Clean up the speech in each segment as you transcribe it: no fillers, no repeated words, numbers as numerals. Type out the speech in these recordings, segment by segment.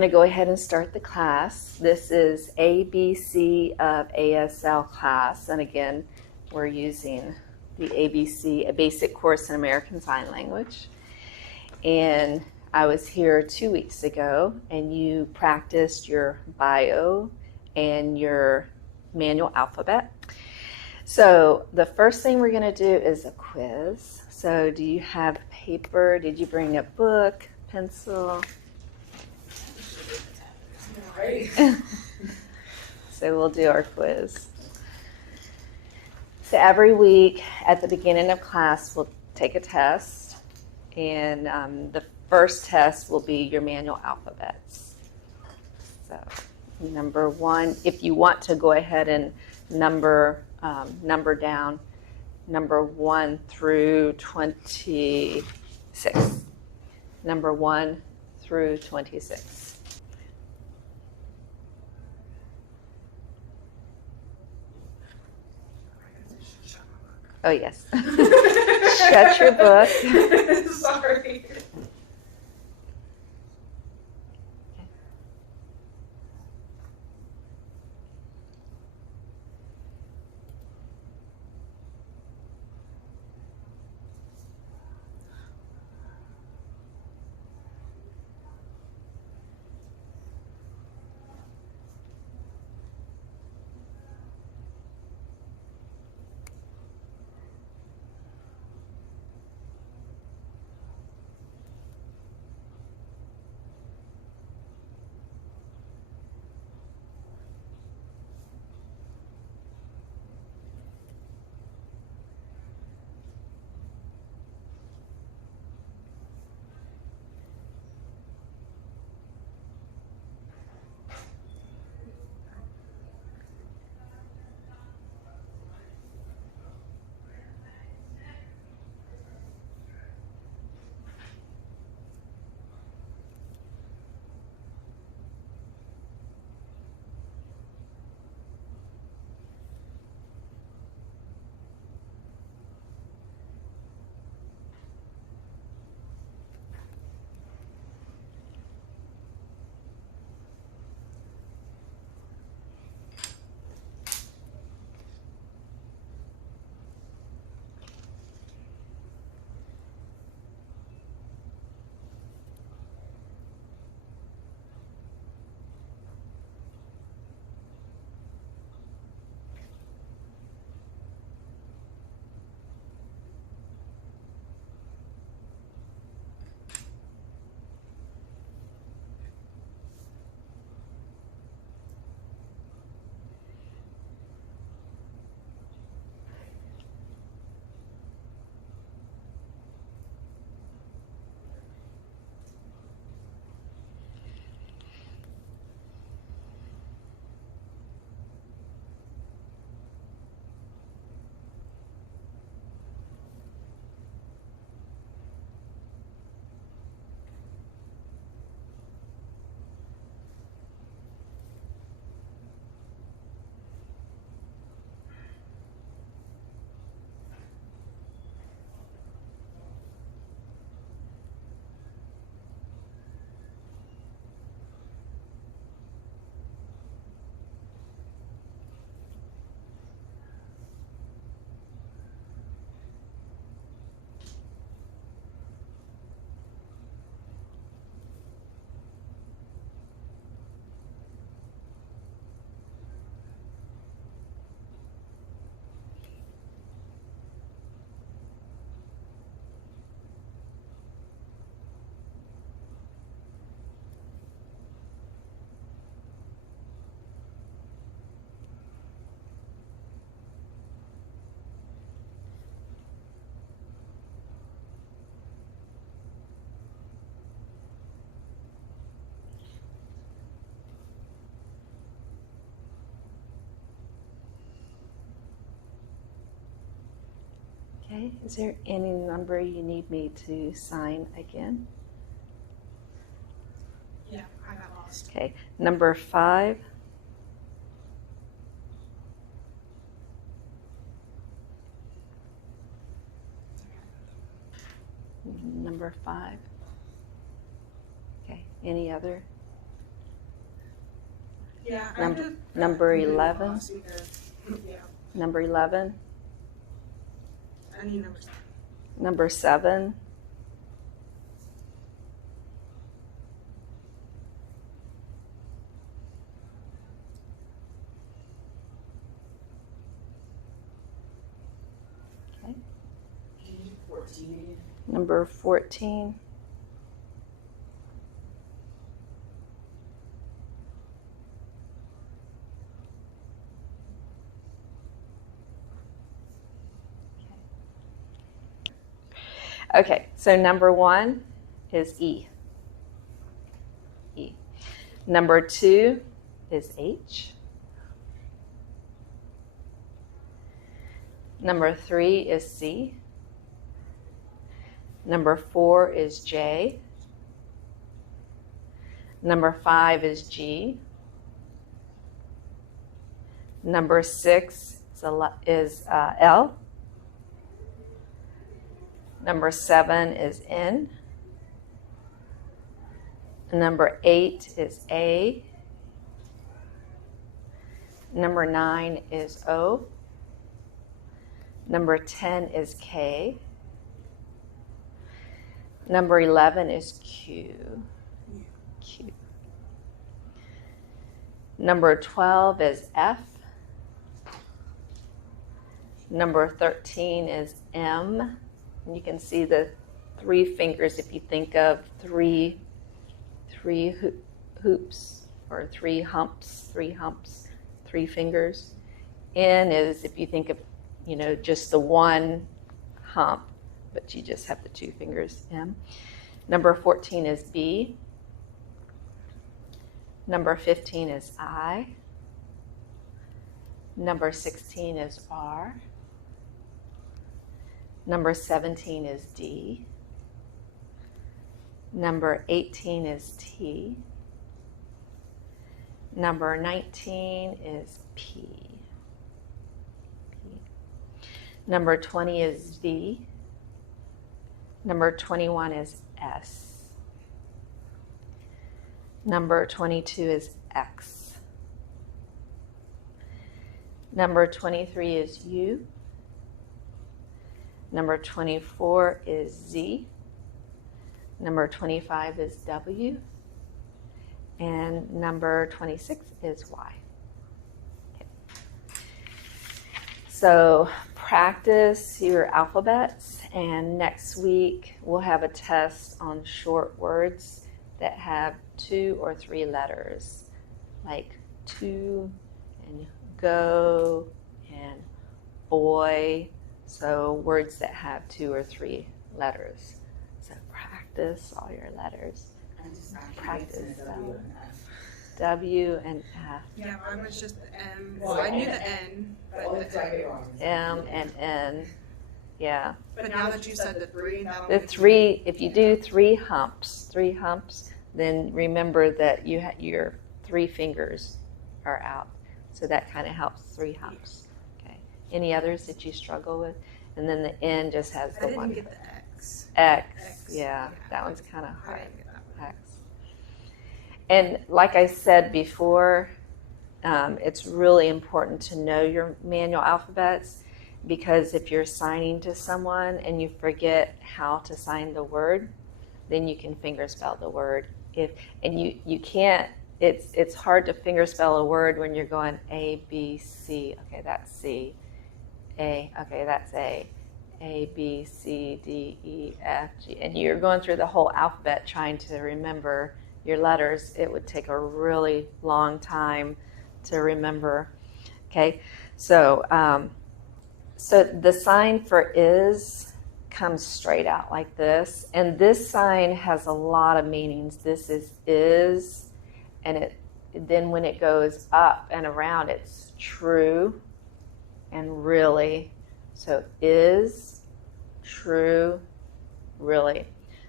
I'm going to go ahead and start the class. This is ABC of ASL class, and again, we're using the ABC, a basic course in American Sign Language. And I was here 2 weeks ago, and you practiced your bio and your manual alphabet. So the first thing we're going to do is a quiz. So do you have paper? Did you bring a book, pencil? Right. So we'll do our quiz. So every week at the beginning of class, we'll take a test. And the first test will be your manual alphabets. So number one, if you want to go ahead and number down number 1 through 26. Number 1 through 26. Oh, yes. Shut your book. Sorry. Okay, is there any number you need me to sign again? Yeah, I got lost. Okay, number 5. Number 5. Okay, any other? Yeah, Number I'm really 11. lost because, yeah, Number 11. I need number 7. Number 7. Okay. 14. Number 14. Okay, so number 1 is E. E. Number 2 is H. Number 3 is C. Number 4 is J. Number 5 is G. Number 6 is L. Number 7 is N. Number 8 is A. Number 9 is O. Number 10 is K. Number 11 is Q. Q. Number 12 is F. Number 13 is M. And you can see the 3 fingers if you think of three hoops or 3 humps, 3 fingers. N is if you think of, just the 1 hump, but you just have the 2 fingers, M. Number 14 is B. Number 15 is I. Number 16 is R. Number 17 is D. Number 18 is T. Number 19 is P. Number 20 is V. Number 21 is S. Number 22 is X. Number 23 is U. Number 24 is Z. Number 25 is W. And number 26 is Y. Okay. So practice your alphabets, and next week we'll have a test on short words that have 2 or 3 letters, like to and go and boy. So words that have 2 or 3 letters. So practice all your letters. Practice W and F. Yeah, mine was just the M. Well, I knew the N, but the M and N. Yeah. But now that you said the 3, The 3. If you do 3 humps, then remember that your 3 fingers are out. So that kind of helps 3 humps. Okay. Any others that you struggle with? And then the N just has the 1. I didn't get the X. X. Yeah, that one's kind of hard. X. And like I said before, it's really important to know your manual alphabets, because if you're signing to someone and you forget how to sign the word, then you can fingerspell the word. You can't. It's hard to fingerspell a word when you're going A, B, C. Okay, that's C. A. Okay, that's A. A, B, C, D, E, F, G. And you're going through the whole alphabet trying to remember your letters. It would take a really long time to remember. Okay, so the sign for is comes straight out like this, and this sign has a lot of meanings. This is, and then when it goes up and around, it's true and really. So is, true, really.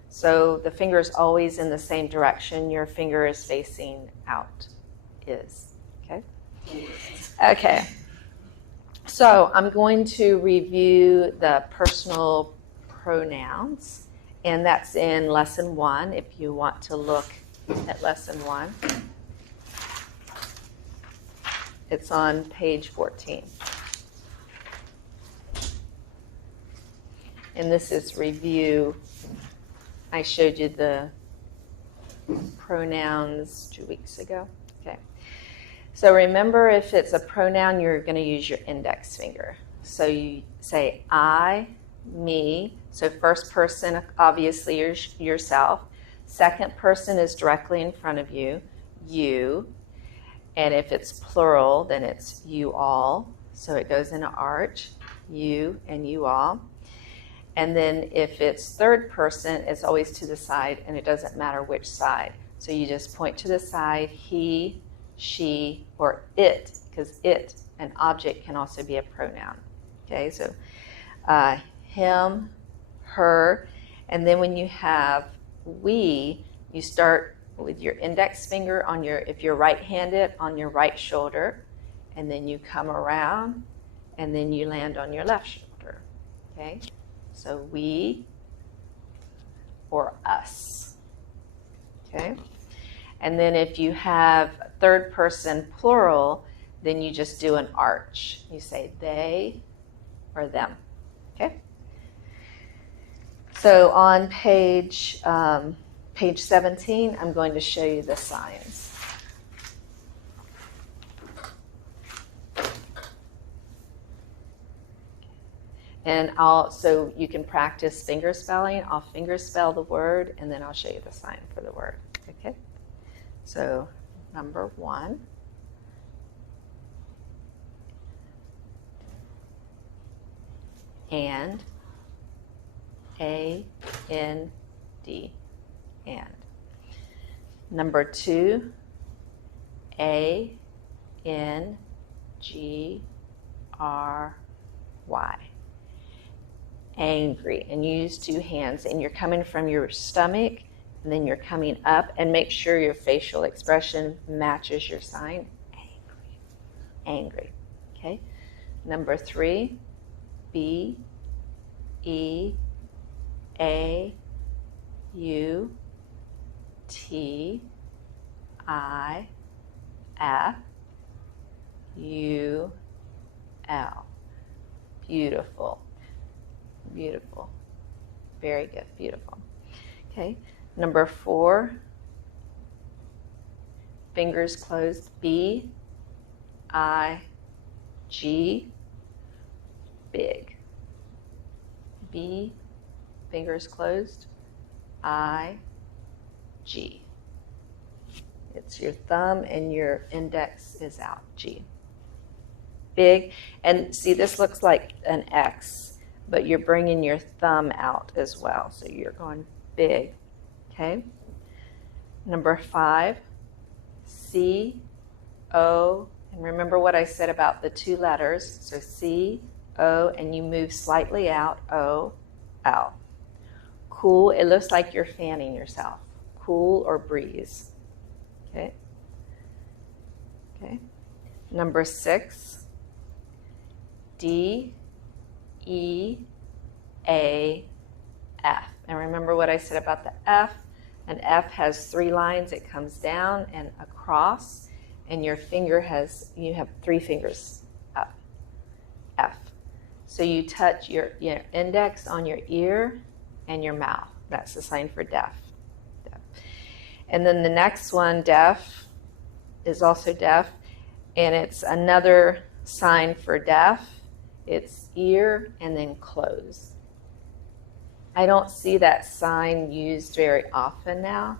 So the finger is always in the same direction. Your finger is facing out. Is. Okay? Okay. So I'm going to review the personal pronouns, and that's in lesson 1 if you want to look at lesson 1. It's on page 14. And this is review. I showed you the pronouns 2 weeks ago. Okay. So remember, if it's a pronoun, you're going to use your index finger. So you say I, me. So first person, obviously, yourself. Second person is directly in front of you, you. And if it's plural, then it's you all. So it goes in an arch, you and you all. And then if it's third person, it's always to the side, and it doesn't matter which side. So you just point to the side, he, she, or it, because it, an object, can also be a pronoun. Okay, so him, her, and then when you have we, you start with your index finger on your, if you're right-handed, on your right shoulder, and then you come around, and then you land on your left shoulder. Okay, so we or us. Okay, and then if you have third person plural, then you just do an arch. You say they or them. Okay. So on page 17, I'm going to show you the signs. And so you can practice finger spelling. I'll finger spell the word, and then I'll show you the sign for the word. Okay? So number 1. And. A-N-D. And. Number 2. A-N-G-R-Y. Angry. And you use 2 hands, and you're coming from your stomach, and then you're coming up, and make sure your facial expression matches your sign. Angry. Angry. Okay? Number 3. B-E-A-U-T-I-F-U-L. Beautiful. Beautiful. Very good. Beautiful. Okay. Number 4. Fingers closed. B-I-G. Big. B. Fingers closed. I-G. It's your thumb and your index is out. G. Big. And see, this looks like an X, but you're bringing your thumb out as well. So you're going big. Okay. Number 5. C-O. And remember what I said about the 2 letters. So C-O, and you move slightly out. O-L. Cool. It looks like you're fanning yourself. Cool or breeze. Okay. Okay. Number 6. D-E-A-F. And remember what I said about the F? An F has 3 lines. It comes down and across, and your finger you have 3 fingers up. F. So you touch your index on your ear and your mouth. That's the sign for deaf. Deaf. And then the next one, deaf, is also deaf, and it's another sign for deaf. It's ear and then close. I don't see that sign used very often now.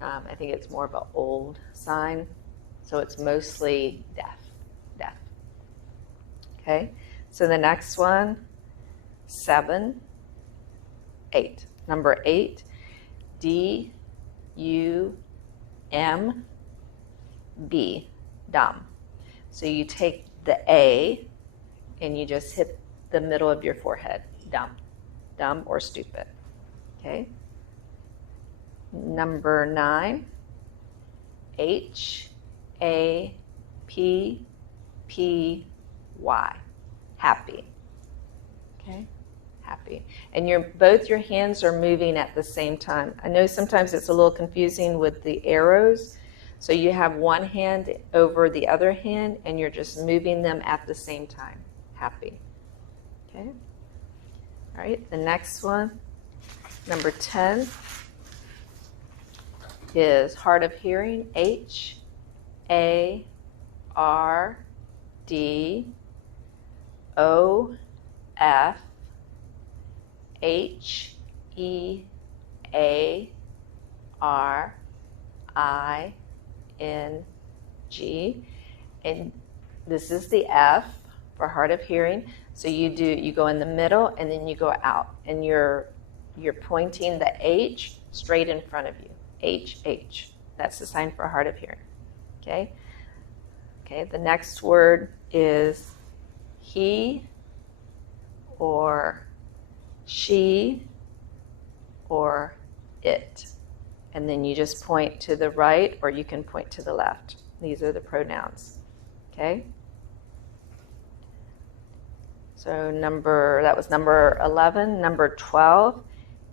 I think it's more of an old sign. So it's mostly deaf. Deaf. Okay. So the next one, 7, 8. Number 8, D-U-M-B. Dumb. So you take the A and you just hit the middle of your forehead. Dumb. Dumb or stupid. Okay. Number 9, H-A-P-P-Y. Happy. Okay. Happy. And both your hands are moving at the same time. I know sometimes it's a little confusing with the arrows. So you have one hand over the other hand, and you're just moving them at the same time. Happy. Okay? All right, the next one, number 10, is hard of hearing, H, A, R, D, O, F, H, E, A, R, I, N, G. And this is the F for hard of hearing. So you go in the middle and then you go out, and you're pointing the H straight in front of you. H, H. That's the sign for hard of hearing. Okay? Okay, the next word is he or she or it. And then you just point to the right, or you can point to the left. These are the pronouns. Okay? So that was number 11. Number 12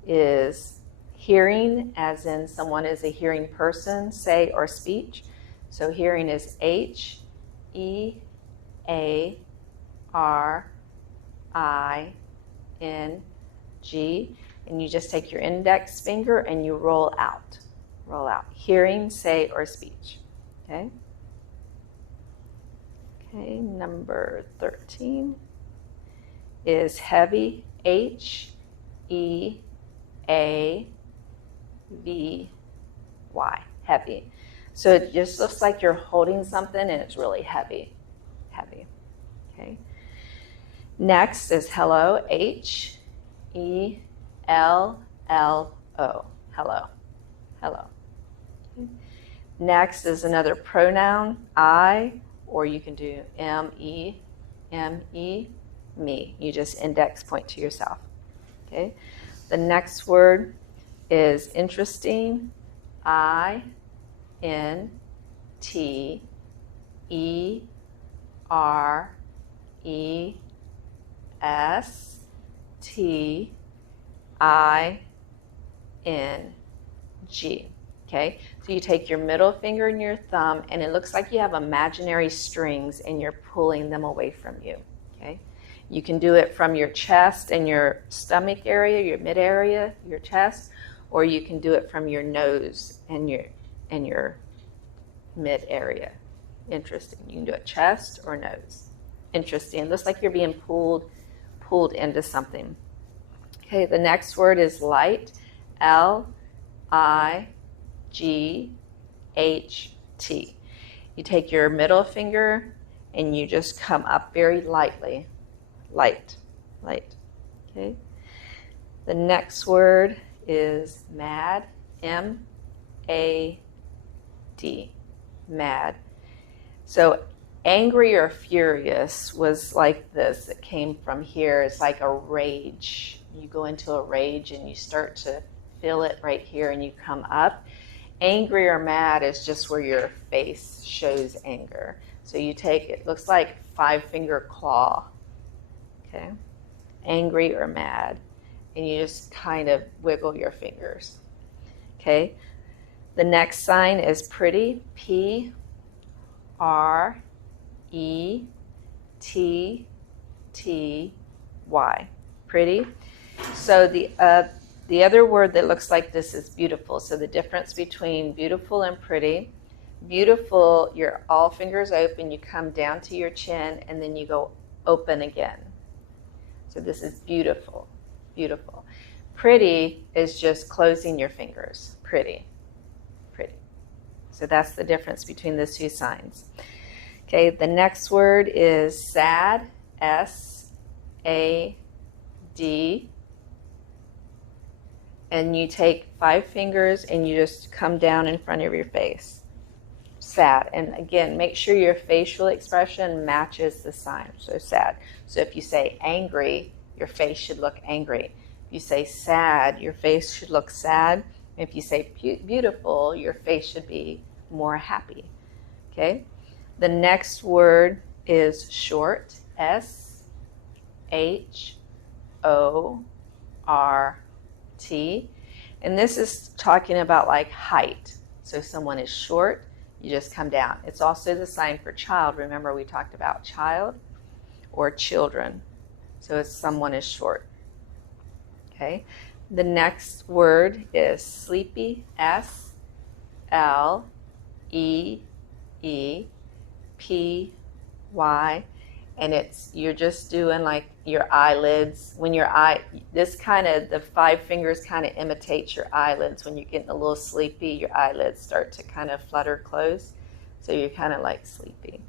is hearing, as in someone is a hearing person, say, or speech. So hearing is H, E, A, R, I, N, G. And you just take your index finger and you roll out. Roll out. Hearing, say, or speech. Okay? Okay, number 13 is heavy, H, E, A, V, Y, heavy. So it just looks like you're holding something and it's really heavy, heavy. Okay. Next is hello, H, E, L, L, O, hello, hello. Okay. Next is another pronoun, I, or you can do M, E, me. You just index point to yourself. Okay. The next word is interesting, I, N, T, E, R, E, S, T, I, N, G. Okay, so you take your middle finger and your thumb, and it looks like you have imaginary strings and you're pulling them away from you. Okay, you can do it from your chest and your stomach area, your mid area, your chest, or you can do it from your nose and your mid area. Interesting. You can do it chest or nose. Interesting. It looks like you're being pulled into something. Okay, the next word is light. L, I, G, H, T. You take your middle finger and you just come up very lightly. Light, light. Okay. The next word is mad. M, A, D. Mad. So angry or furious was like this. It came from here. It's like a rage. You go into a rage and you start to feel it right here and you come up. Angry or mad is just where your face shows anger. So you take, it looks like 5-finger claw. Okay. Angry or mad. And you just kind of wiggle your fingers. Okay. The next sign is pretty. P, R, E, T, T, Y. Pretty. So the other word that looks like this is beautiful. So the difference between beautiful and pretty. Beautiful, you're all fingers open, you come down to your chin, and then you go open again. So this is beautiful, beautiful. Pretty is just closing your fingers. Pretty, pretty. So that's the difference between the two signs. Okay, the next word is sad, S-A-D. And you take 5 fingers and you just come down in front of your face. Sad. And again, make sure your facial expression matches the sign. So sad. So if you say angry, your face should look angry. If you say sad, your face should look sad. If you say beautiful, your face should be more happy. Okay? The next word is short. S-H-O-R-T. And this is talking about like height. So someone is short, you just come down. It's also the sign for child. Remember, we talked about child or children. So it's someone is short. Okay. The next word is sleepy, S-L-E-E-P-Y, and you're just doing like your eyelids. When the 5 fingers kind of imitates your eyelids. When you're getting a little sleepy, your eyelids start to kind of flutter close. So you're kind of like sleepy.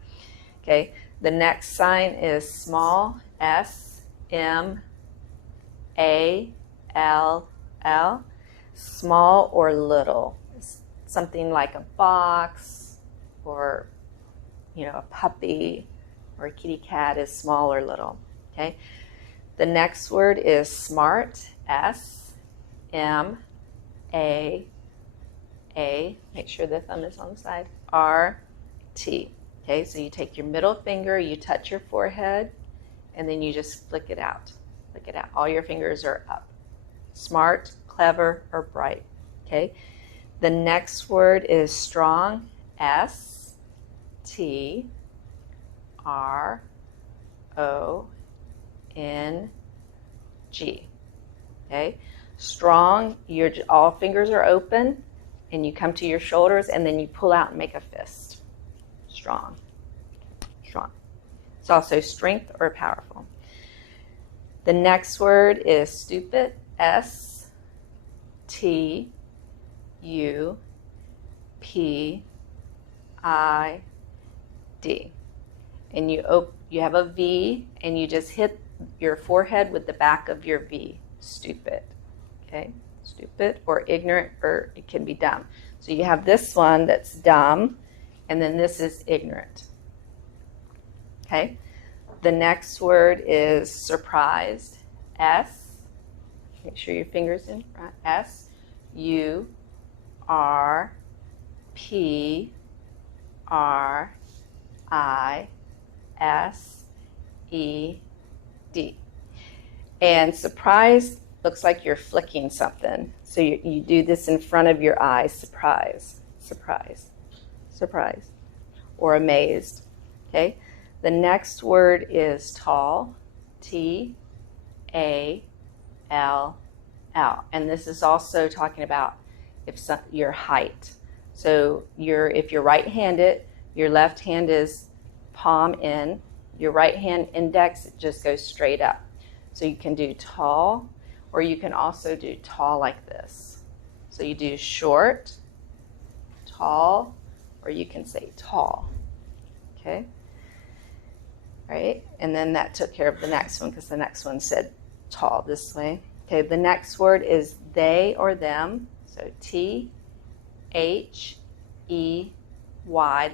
Okay. The next sign is small, S-M-A-L-L, small or little. Something like a box or, a puppy or a kitty cat is small or little. Okay. The next word is smart, S-M-A-A, make sure the thumb is on the side, R-T. Okay, so you take your middle finger, you touch your forehead, and then you just flick it out. Flick it out. All your fingers are up. Smart, clever, or bright. Okay. The next word is strong, S-T-R-O-N-G. Okay. Strong, all fingers are open, and you come to your shoulders, and then you pull out and make a fist. Strong. Strong. It's also strength or powerful. The next word is stupid, S-T-U-P-I-D. And you have a V, and you just hit your forehead with the back of your V. Stupid. Okay? Stupid or ignorant, or it can be dumb. So you have this one that's dumb, and then this is ignorant. Okay? The next word is surprised. S, make sure your finger's in front. S-U-R-P-R-I-S-E-D. And surprise looks like you're flicking something. So you do this in front of your eyes. Surprise, surprise, surprise, or amazed. Okay? The next word is tall, T-A-L-L. And this is also talking about your height. So if you're right-handed, your left hand is palm in. Your right hand index just goes straight up. So you can do tall, or you can also do tall like this. So you do short, tall, or you can say tall. Okay? Right? And then that took care of the next one, because the next one said tall this way. Okay, the next word is they or them. So T-H-E-Y.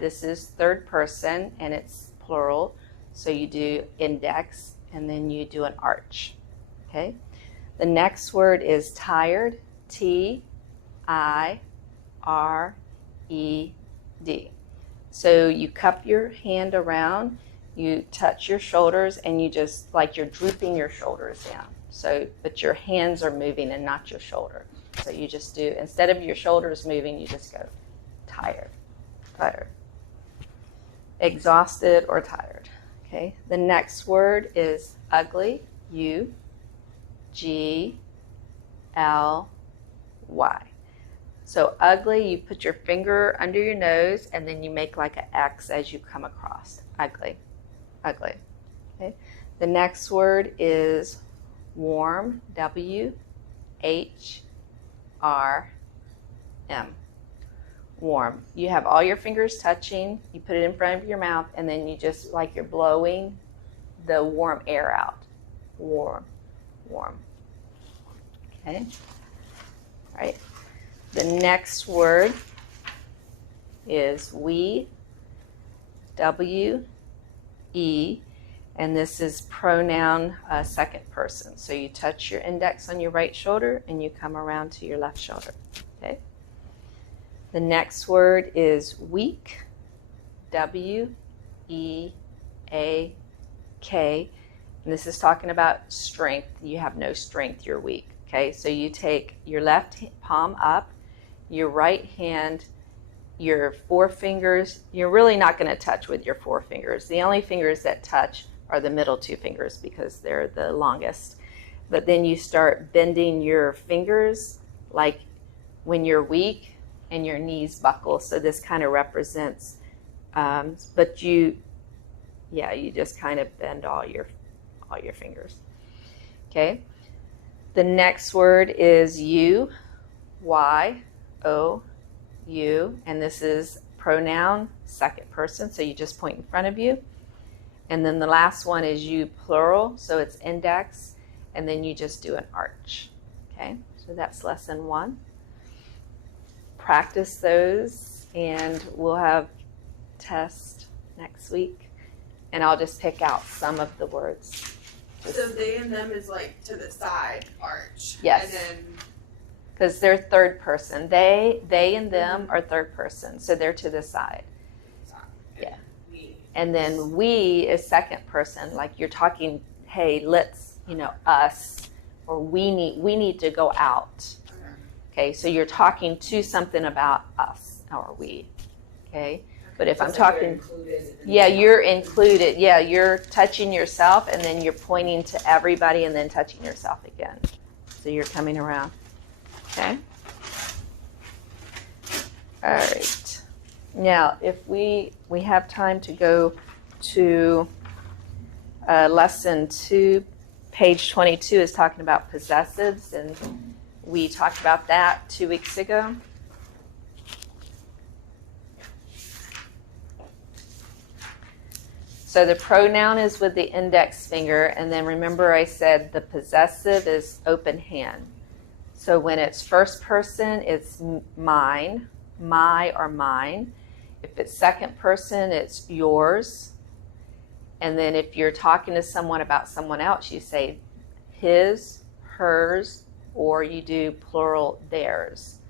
This is third person, and it's plural. So you do index, and then you do an arch. Okay? The next word is tired. T-I-R-E-D. So you cup your hand around, you touch your shoulders, and you just, like you're drooping your shoulders down. So, but your hands are moving and not your shoulder. So you just do, instead of your shoulders moving, you just go tired, tired. Exhausted or tired. Okay. The next word is ugly. U-G-L-Y. So ugly, you put your finger under your nose, and then you make like an X as you come across. Ugly. Ugly. Okay. The next word is warm. W-H-R-M. Warm. You have all your fingers touching. You put it in front of your mouth, and then you just, like you're blowing the warm air out. Warm. Warm. Okay. All right. The next word is we. W-E. And this is pronoun second person. So you touch your index on your right shoulder, and you come around to your left shoulder. Okay. The next word is weak. W-E-A-K. And this is talking about strength. You have no strength, you're weak. Okay, so you take your left palm up, your right hand your forefingers, you're really not going to touch with your forefingers. The only fingers that touch are the middle two fingers because they're the longest. But then you start bending your fingers like when you're weak and your knees buckle. So this kind of represents, but you just kind of bend all your fingers. Okay. The next word is you, Y, O, U, and this is pronoun, second person, so you just point in front of you. And then the last one is you, plural, so it's index, and then you just do an arch. Okay, so that's lesson 1. Practice those, and we'll have test next week, and I'll just pick out some of the words. So they and them is like to the side arch. Yes. And then Because they're third person. They and them are third person, so they're to the side. Yeah. We. And then we is second person, like you're talking, hey, let's, us, or we need to go out. Okay, so you're talking to something about us, or we. Okay, but if I'm talking, yeah, you're included. Yeah, you're touching yourself, and then you're pointing to everybody, and then touching yourself again. So you're coming around. Okay. All right. Now, if we have time to go to lesson 2, page 22 is talking about possessives, and we talked about that 2 weeks ago. So the pronoun is with the index finger, and then remember I said the possessive is open hand. So when it's first person, it's mine, my or mine. If it's second person, it's yours. And then if you're talking to someone about someone else, you say his, hers, or you do plural theirs.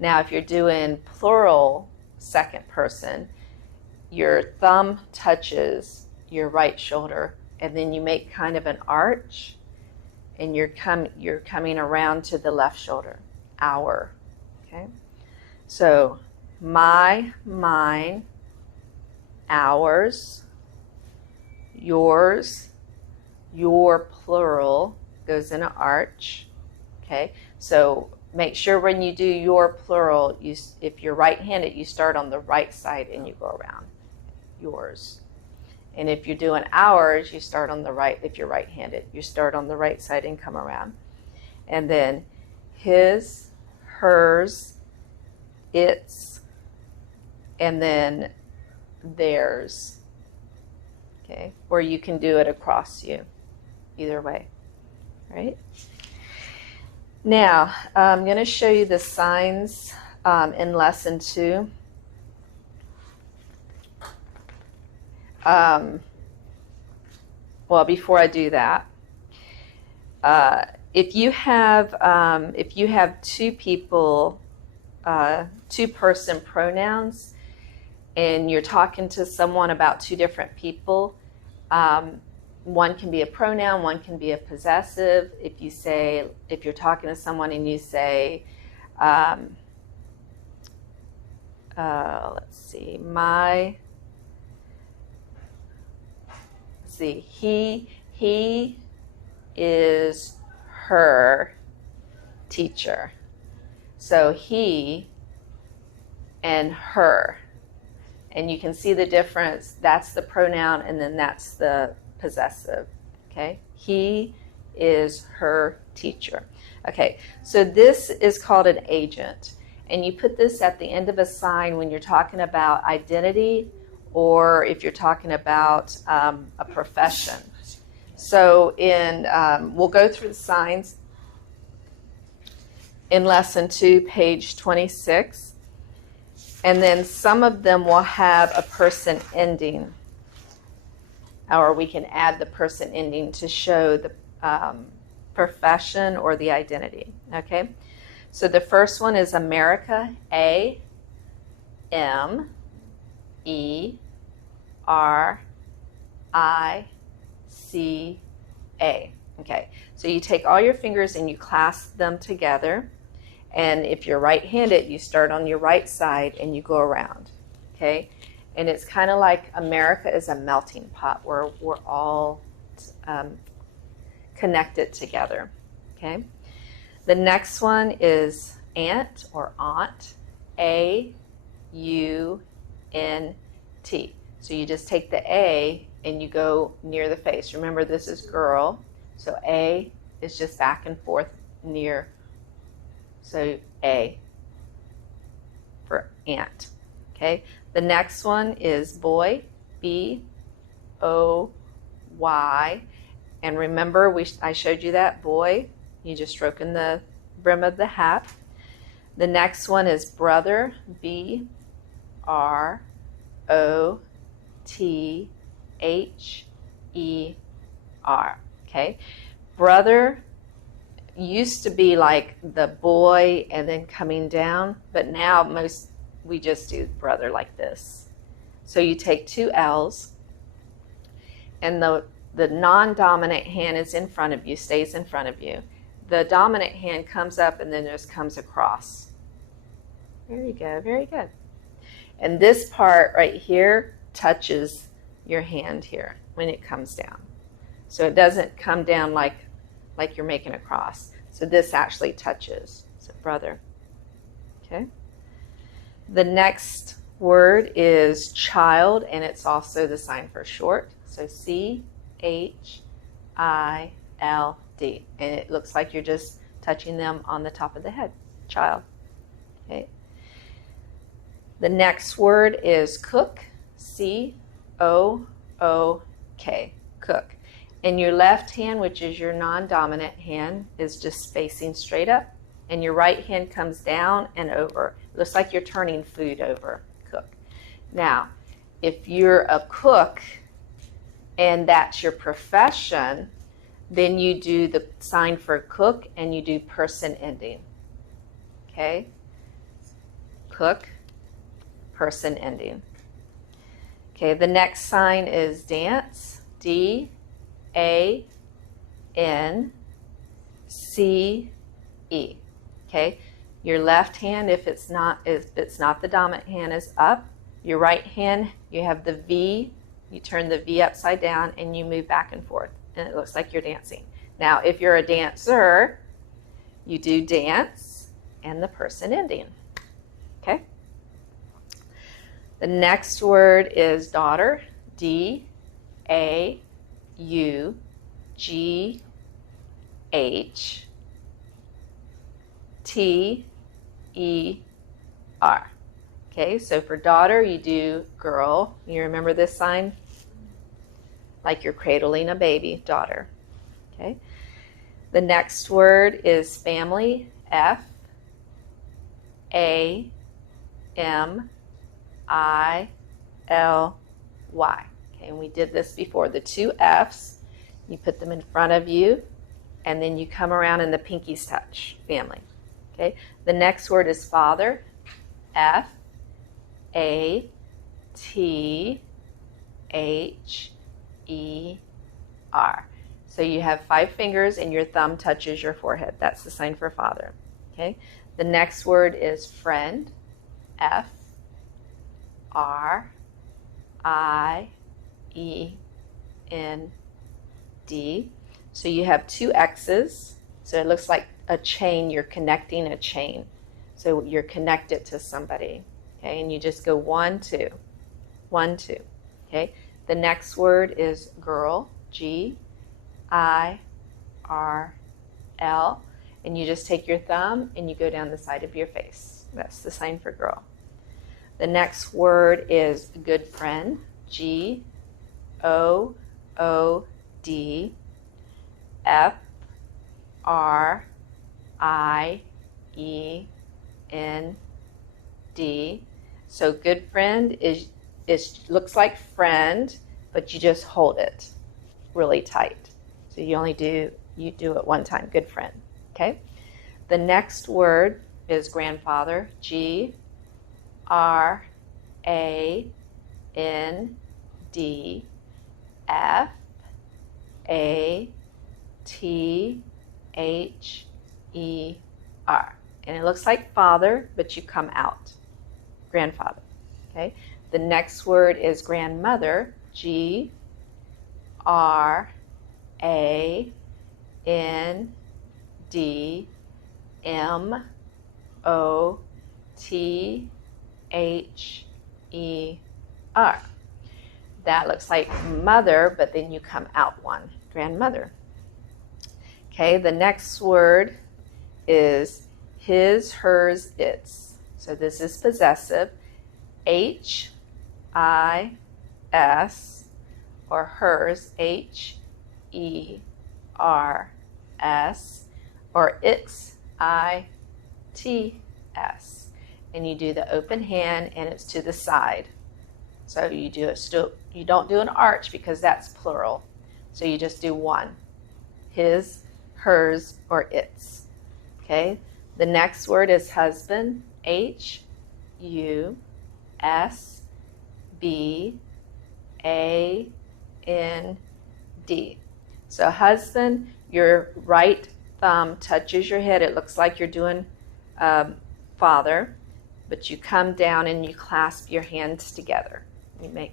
Now, if you're doing plural second person, your thumb touches your right shoulder, and then you make kind of an arch, and you're coming around to the left shoulder, our, okay? So my, mine, ours, yours, your plural goes in an arch, okay? So make sure when you do your plural, if you're right-handed, you start on the right side and you go around, yours. And if you're doing ours, you start on the right. If you're right-handed, you start on the right side and come around. And then his, hers, its, and then theirs. Okay? Or you can do it across you. Either way. Right? Now, I'm going to show you the signs in lesson 2. Well, before I do that, if you have two people, two-person pronouns, and you're talking to someone about two different people, one can be a pronoun, one can be a possessive. If you're talking to someone and you say, let's see, he is her teacher. So he and her. And you can see the difference. That's the pronoun, and then that's the possessive. Okay? He is her teacher. Okay, so this is called an agent. And you put this at the end of a sign when you're talking about identity, or if you're talking about a profession. So we'll go through the signs in lesson 2, page 26. And then some of them will have a person ending, or we can add the person ending to show the profession or the identity. Okay? So the first one is America, A, M, E, R, I, C, A. Okay, so you take all your fingers and you clasp them together, And if you're right-handed, you start on your right side and you go around, okay? And it's kind of like America is a melting pot where we're all connected together, okay? The next one is aunt or aunt, A-U-N-T. So you just take the A and you go near the face. Remember, this is girl, so A is just back and forth near, so A for aunt, okay? The next one is boy, B-O-Y. And remember, I showed you that boy. You just stroke in the brim of the hat. The next one is brother, B-R-O-T-H-E-R. Okay? Brother used to be like the boy and then coming down, but now we just do brother like this. So you take two L's, and the non-dominant hand is in front of you, stays in front of you. The dominant hand comes up and then just comes across. There you go, very good. And this part right here touches your hand here when it comes down. So it doesn't come down like you're making a cross. So this actually touches. So brother, okay? The next word is child, and it's also the sign for short. So C-H-I-L-D. And it looks like you're just touching them on the top of the head. Child. Okay. The next word is cook. C-O-O-K. Cook. And your left hand, which is your non-dominant hand, is just facing straight up. And your right hand comes down and over. It looks like you're turning food over. Cook. Now, if you're a cook and that's your profession, then you do the sign for cook and you do person ending. Okay? Cook, person ending. Okay, the next sign is dance. D-A-N-C-E. Okay? Your left hand, if it's not the dominant hand, is up. Your right hand, you have the V. You turn the V upside down and you move back and forth. And it looks like you're dancing. Now, if you're a dancer, you do dance and the person ending. Okay? The next word is daughter. D-A-U-G-H-T-E-R. Okay, so for daughter, you do girl. You remember this sign? Like you're cradling a baby, daughter. Okay. The next word is family. F-A-M-I-L-Y. Okay, and we did this before. The two F's, you put them in front of you, and then you come around and the pinkies touch. Family. Okay. The next word is father. F-A-T-H-E-R. So you have 5 fingers and your thumb touches your forehead. That's the sign for father. Okay. The next word is friend. F-R-I-E-N-D. So you have 2 X's. So it looks like a chain. You're connecting a chain. So you're connected to somebody. Okay, and you just go 1, 2, 1, 2. Okay, the next word is girl, G-I-R-L, and you just take your thumb and you go down the side of your face. That's the sign for girl. The next word is good friend, G-O-O-D-F-R-I-E-N-D. So good friend is looks like friend, but you just hold it really tight. So you do it one time, good friend. Okay? The next word is grandfather, G-R-A-N-D-F-A-T-H-E-R. And it looks like father, but you come out. Grandfather. Okay. The next word is grandmother. Grandmother. That looks like mother, but then you come out one. Grandmother. Okay, the next word is his, hers, its. So this is possessive. H-I-S, or hers, H-E-R-S, or its, I-T-S. And you do the open hand, and it's to the side. So you do it still. You don't do an arch because that's plural. So you just do one. His, hers, or its. Okay. The next word is husband. H-U-S-B-A-N-D. So husband, your right thumb touches your head. It looks like you're doing father, but you come down and you clasp your hands together. You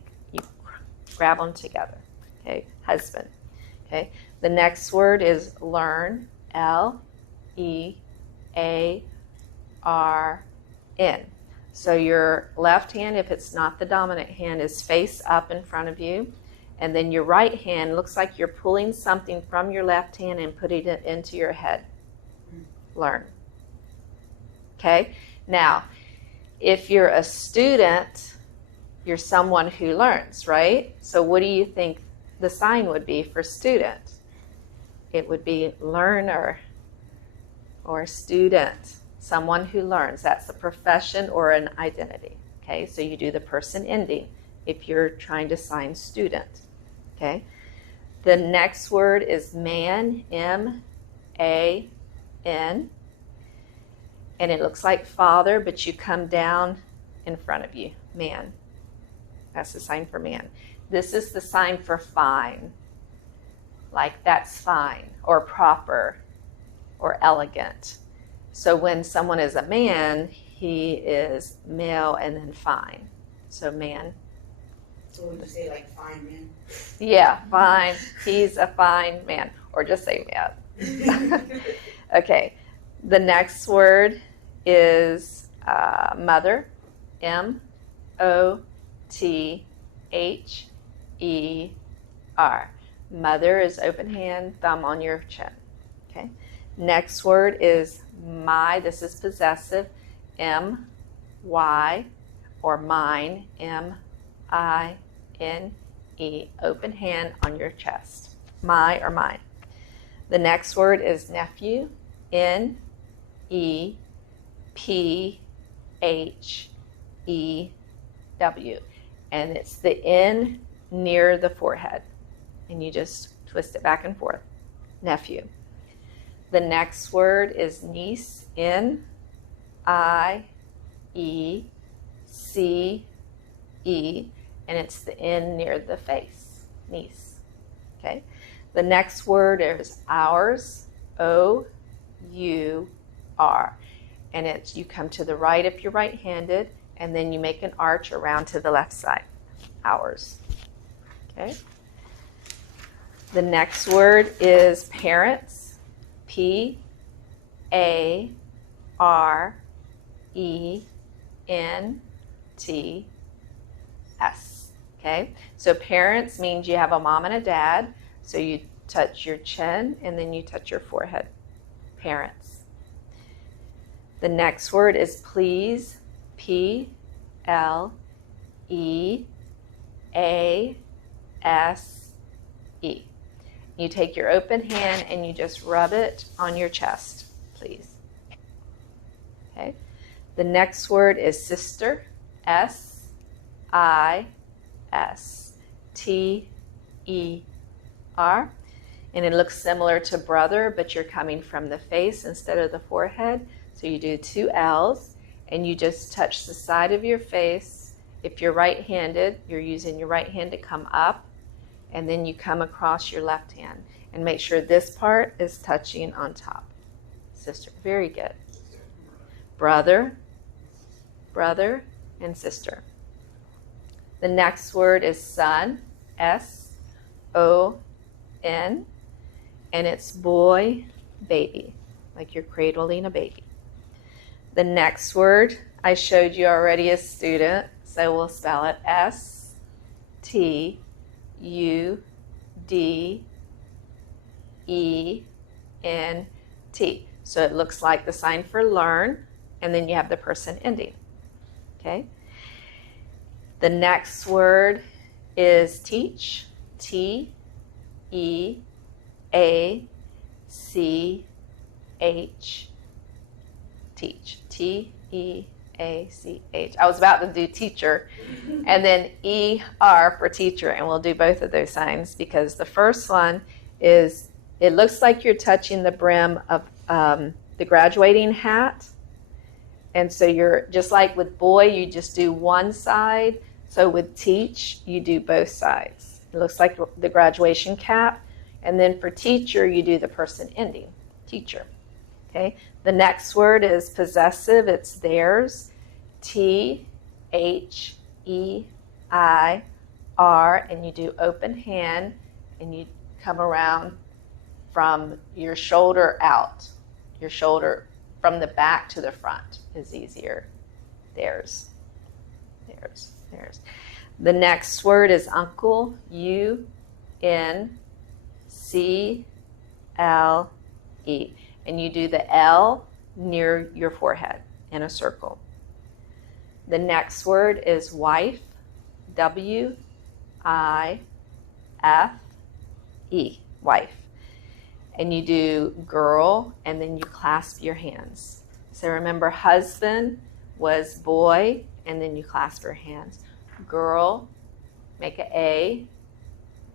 grab them together. Okay, husband. Okay. The next word is learn. L-E-A-R-N. So your left hand, if it's not the dominant hand, is face up in front of you. And then your right hand looks like you're pulling something from your left hand and putting it into your head. Learn. Okay? Now, if you're a student, you're someone who learns, right? So what do you think the sign would be for student? It would be learner or student, someone who learns. That's a profession or an identity. Okay, so you do the person ending if you're trying to sign student. Okay, the next word is man, M-A-N, and it looks like father, but you come down in front of you, man. That's the sign for man. This is the sign for fine, like that's fine, or proper, or elegant. So when someone is a man, he is male and then fine. So man. So would you say like fine man? Yeah, fine. He's a fine man. Or just say man. Okay. The next word is mother. M-O-T-H-E-R. Mother is open hand, thumb on your chin. Okay. Next word is my. This is possessive. M-Y, or mine. M-I-N-E. Open hand on your chest. My or mine. The next word is nephew. N-E-P-H-E-W. And it's the N near the forehead. And you just twist it back and forth. Nephew. The next word is niece. N-I-E-C-E. And it's the N near the face. Niece. Okay. The next word is ours. O-U-R. And it's you come to the right if you're right-handed, and then you make an arch around to the left side. Ours. Okay. The next word is parents. P-A-R-E-N-T-S. Okay, so parents means you have a mom and a dad, so you touch your chin and then you touch your forehead. Parents. The next word is please. P-L-E-A-S-E. You take your open hand and you just rub it on your chest, please. Okay. The next word is sister. S-I-S-T-E-R. And it looks similar to brother, but you're coming from the face instead of the forehead. So you do two L's and you just touch the side of your face. If you're right-handed, you're using your right hand to come up, and then you come across your left hand. And make sure this part is touching on top. Sister, very good. brother, brother, and sister. The next word is son, S-O-N, and it's boy, baby, like you're cradling a baby. The next word I showed you already as student, so we'll spell it S-T-U-D-E-N-T. So it looks like the sign for learn, and then you have the person ending. Okay? The next word is teach, T-E-A-C-H, teach, T-E-A-C-H. I was about to do teacher, and then E-R for teacher, and we'll do both of those signs because the first one is, it looks like you're touching the brim of the graduating hat, and so you're, just like with boy, you just do one side, so with teach, you do both sides. It looks like the graduation cap, and then for teacher, you do the person ending, teacher. Okay, the next word is possessive, it's theirs, T-H-E-I-R, and you do open hand, and you come around from your shoulder out. Your shoulder from the back to the front is easier. Theirs, theirs, theirs. The next word is uncle, U-N-C-L-E. And you do the L near your forehead in a circle. The next word is wife, W-I-F-E, wife. And you do girl, and then you clasp your hands. So remember, husband was boy, and then you clasp your hands. Girl, make an A,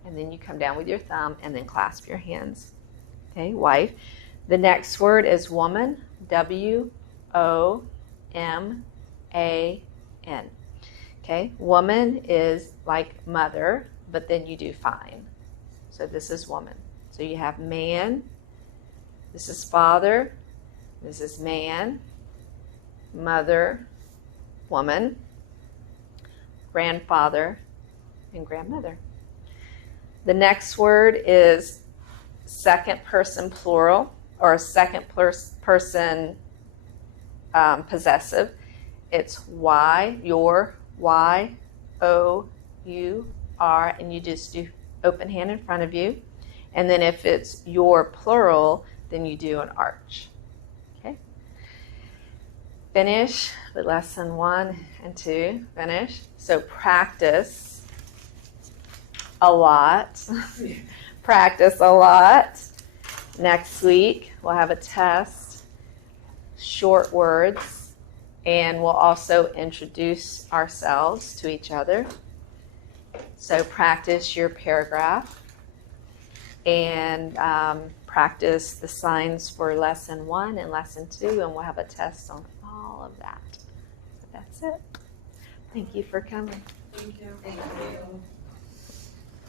and then you come down with your thumb, and then clasp your hands. Okay, wife. The next word is woman, W-O-M-A-N. Okay, woman is like mother, but then you do fine. So this is woman. So you have man, this is father, this is man, mother, woman, grandfather, and grandmother. The next word is second person plural, or second person possessive. It's Y, your, Y-O-U-R, and you just do open hand in front of you. And then if it's your plural, then you do an arch. Okay? Finish with lesson 1 and 2. Finish. So practice a lot. Practice a lot. Next week, we'll have a test, short words, and we'll also introduce ourselves to each other. So practice your paragraph and practice the signs for lesson 1 and lesson 2, and we'll have a test on all of that. So that's it. Thank you for coming. Thank you. Thank you.